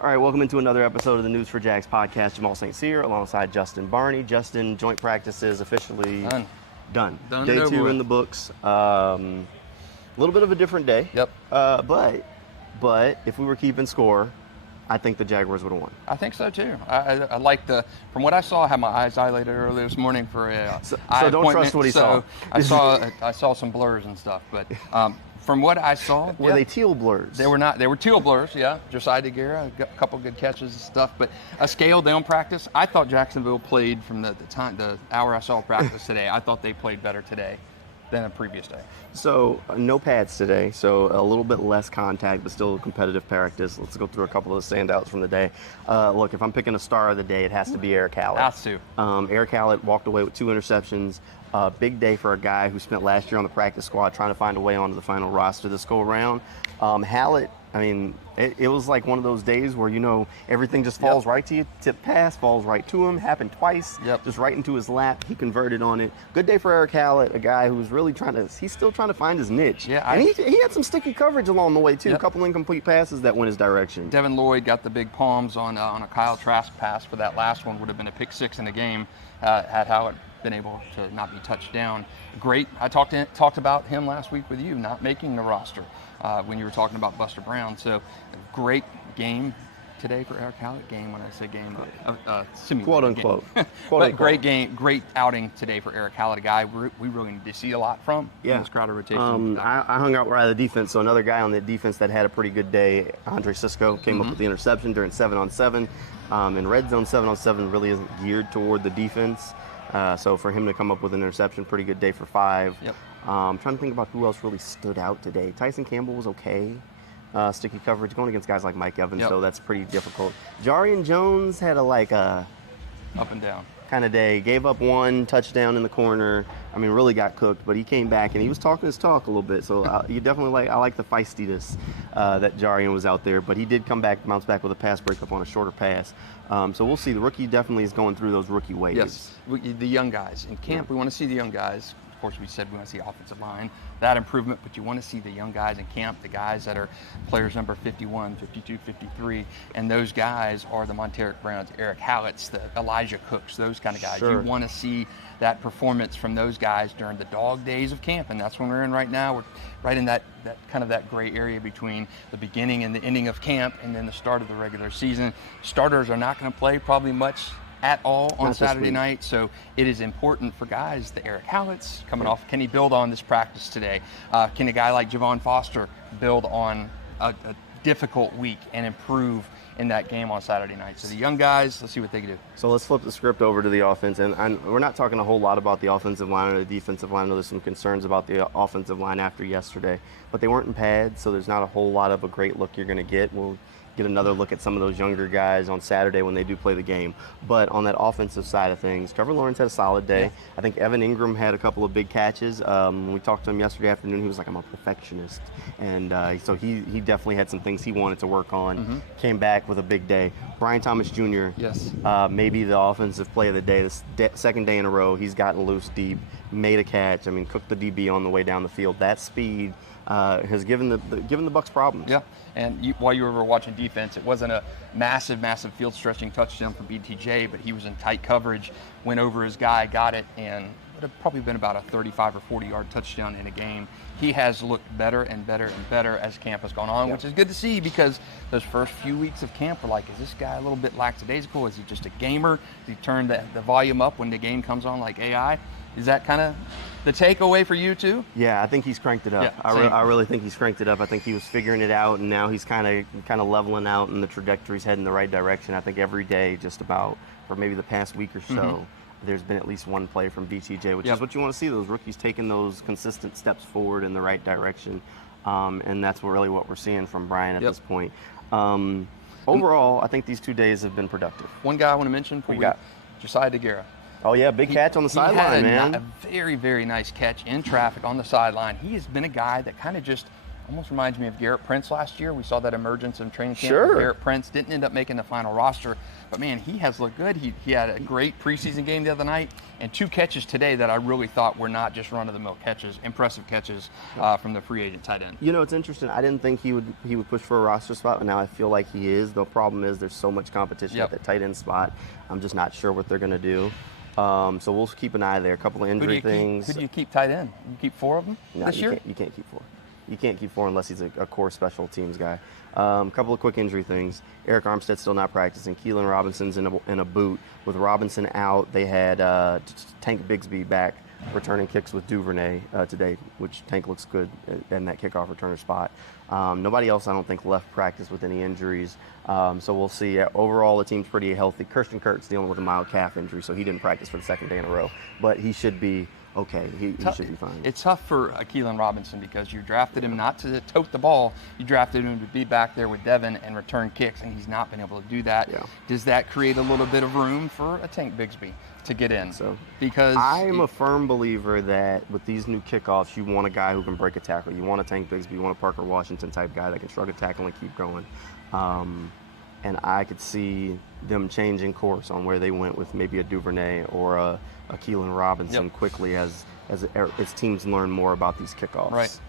All right, welcome into another episode of the News4JAGs podcast. Jamal St here alongside Justin Barney. Justin, joint practices officially done. Day 2 in the books. A little bit of a different day. Yep. But if we were keeping score, I think the Jaguars would have won. I think so too. I like from what I saw, I had my eyes dilated earlier this morning for a so don't trust what he saw. I saw some blurs and stuff, but from what I saw, were they teal blurs? They were not. They were teal blurs. Yeah, Josiah DeGuara, a couple good catches and stuff. But a scaled down practice. I thought Jacksonville played from the hour I saw practice today. I thought they played better today than the previous day. So no pads today, so a little bit less contact, but still a competitive practice. Let's go through a couple of the standouts from the day. Look, if I'm picking a star of the day, it has to be Eric Hallett. Has to. Eric Hallett walked away with 2 interceptions. Big day for a guy who spent last year on the practice squad trying to find a way onto the final roster this go around. Hallett, I mean, it was like one of those days where, everything just falls right to you. Tip pass falls right to him. Happened twice. Just right into his lap. He converted on it. Good day for Eric Hallett, a guy who's really he's still trying to find his niche. Yeah, and he had some sticky coverage along the way, too. A couple incomplete passes that went his direction. Devin Lloyd got the big palms on a Kyle Trask pass for that last one. Would have been a pick 6 in the game had Hallett been able to not be touched down. Great. I talked about him last week with you, not making the roster when you were talking about Buster Brown. So great game today for Eric Hallett. Game, when I say game, simulated quote unquote. But great game, great outing today for Eric Hallett, a guy we really need to see a lot from in this crowded rotation. I hung out right at the defense, so another guy on the defense that had a pretty good day, Andre Cisco, came up with the interception during 7-on-7. And red zone 7-on-7 really isn't geared toward the defense. So for him to come up with an interception, pretty good day for 5. Yep. I'm trying to think about who else really stood out today. Tyson Campbell was okay. Sticky coverage going against guys like Mike Evans, so that's pretty difficult. Jarian Jones had a up and down kind of day. Gave up 1 touchdown in the corner. I mean, really got cooked, but he came back and he was talking his talk a little bit. So I like the feistiness that Jarian was out there, but he did bounce back with a pass breakup on a shorter pass. So we'll see. The rookie definitely is going through those rookie waves. Yes, the young guys in camp. We want to see the young guys. Of course, we said we want to see offensive line, that improvement, but you want to see the young guys in camp, the guys that are players number 51, 52, 53, and those guys are the Monteric Browns, Eric Hallett's, the Elijah Cooks, those kind of guys. Sure. You want to see that performance from those guys during the dog days of camp, and that's when we're in right now. We're right in that kind of that gray area between the beginning and the ending of camp and then the start of the regular season. Starters are not going to play probably much at all on Saturday night, so it is important for guys, the Eric Hallett's coming off, can he build on this practice today? Can a guy like Javon Foster build on a difficult week and improve in that game on Saturday night? So the young guys, let's see what they can do. So let's flip the script over to the offense, and we're not talking a whole lot about the offensive line or the defensive line. I know there's some concerns about the offensive line after yesterday, but they weren't in pads, so there's not a whole lot of a great look you're going to get. We'll get another look at some of those younger guys on Saturday when they do play the game. But on that offensive side of things, Trevor Lawrence had a solid day. Yeah. I think Evan Ingram had a couple of big catches. When we talked to him yesterday afternoon, he was like, I'm a perfectionist. And so he definitely had some things he wanted to work on. Came back with a big day. Brian Thomas Jr., yes, maybe the offensive play of the day. This second day in a row, he's gotten loose deep, made a catch. I mean, cooked the DB on the way down the field. That speed has given the Bucs problems. Yeah, and while you were watching defense, it wasn't a massive field stretching touchdown for BTJ, but he was in tight coverage, went over his guy, got it, and it would have probably been about a 35 or 40 yard touchdown in a game. He has looked better and better and better as camp has gone on, which is good to see, because those first few weeks of camp were like, is this guy a little bit lackadaisical? Is he just a gamer? Does he turn the volume up when the game comes on like AI? Is that kind of the takeaway for you too? Yeah, I think he's cranked it up. Yeah, I really think he's cranked it up. I think he was figuring it out, and now he's kind of leveling out, and the trajectory's heading the right direction. I think every day, just about for maybe the past week or so, there's been at least one play from BTJ, which is what you want to see. Those rookies taking those consistent steps forward in the right direction, and that's really what we're seeing from Brian at this point. Overall, I think these 2 days have been productive. One guy I want to mention before we got Josiah DeGuara. Oh, yeah, big catch on the sideline, man. A very, very nice catch in traffic on the sideline. He has been a guy that kind of just almost reminds me of Garrett Prince last year. We saw that emergence in training camp. Sure. Garrett Prince didn't end up making the final roster, but man, he has looked good. He had a great preseason game the other night, and 2 catches today that I really thought were not just run-of-the-mill catches, impressive catches from the free agent tight end. You know, it's interesting. I didn't think he would push for a roster spot, but now I feel like he is. The problem is there's so much competition at the tight end spot. I'm just not sure what they're going to do. So we'll keep an eye there. A couple of injury things. Who do you keep tight end? You keep 4 of them this year? You can't keep 4. You can't keep 4 unless he's a core special teams guy. A couple of quick injury things. Eric Armstead's still not practicing. Keelan Robinson's in a boot. With Robinson out, they had Tank Bigsby back returning kicks with Duvernay today, which Tank looks good in that kickoff returner spot. Nobody else, I don't think, left practice with any injuries. So we'll see. Overall, the team's pretty healthy. Christian Kirk's dealing with a mild calf injury, so he didn't practice for the 2nd day in a row. But he should be okay. He should be fine. It's tough for Keelan Robinson because you drafted him not to tote the ball. You drafted him to be back there with Devin and return kicks, and he's not been able to do that. Yeah. Does that create a little bit of room for a Tank Bigsby to get in? So because I'm a firm believer that with these new kickoffs, you want a guy who can break a tackle. You want a Tank Bigsby. You want a Parker Washington type guy that can shrug a tackle and keep going. And I could see them changing course on where they went with maybe a Duvernay or a Keelan Robinson quickly as teams learn more about these kickoffs. Right.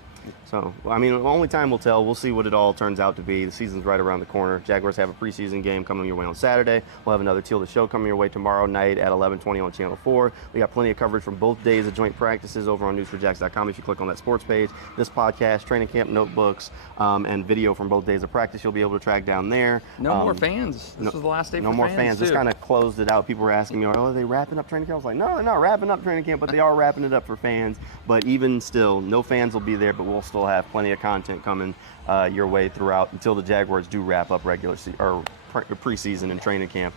So, I mean, only time will tell. We'll see what it all turns out to be. The season's right around the corner. Jaguars have a preseason game coming your way on Saturday. We'll have another Teal the Show coming your way tomorrow night at 11:20 on Channel 4. We got plenty of coverage from both days of joint practices over on News4JAGs.com. If you click on that sports page, this podcast, training camp notebooks, and video from both days of practice, you'll be able to track down there. No more fans. This was the last day for no more fans. too. Just kind of closed it out. People were asking me, are they wrapping up training camp? I was like, no, they're not wrapping up training camp, but they are wrapping it up for fans. But even still, no fans will be there, but we'll still have plenty of content coming your way throughout until the Jaguars do wrap up preseason and training camp.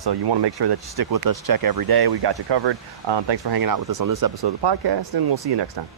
So you want to make sure that you stick with us, check every day. We got you covered. Thanks for hanging out with us on this episode of the podcast, and we'll see you next time.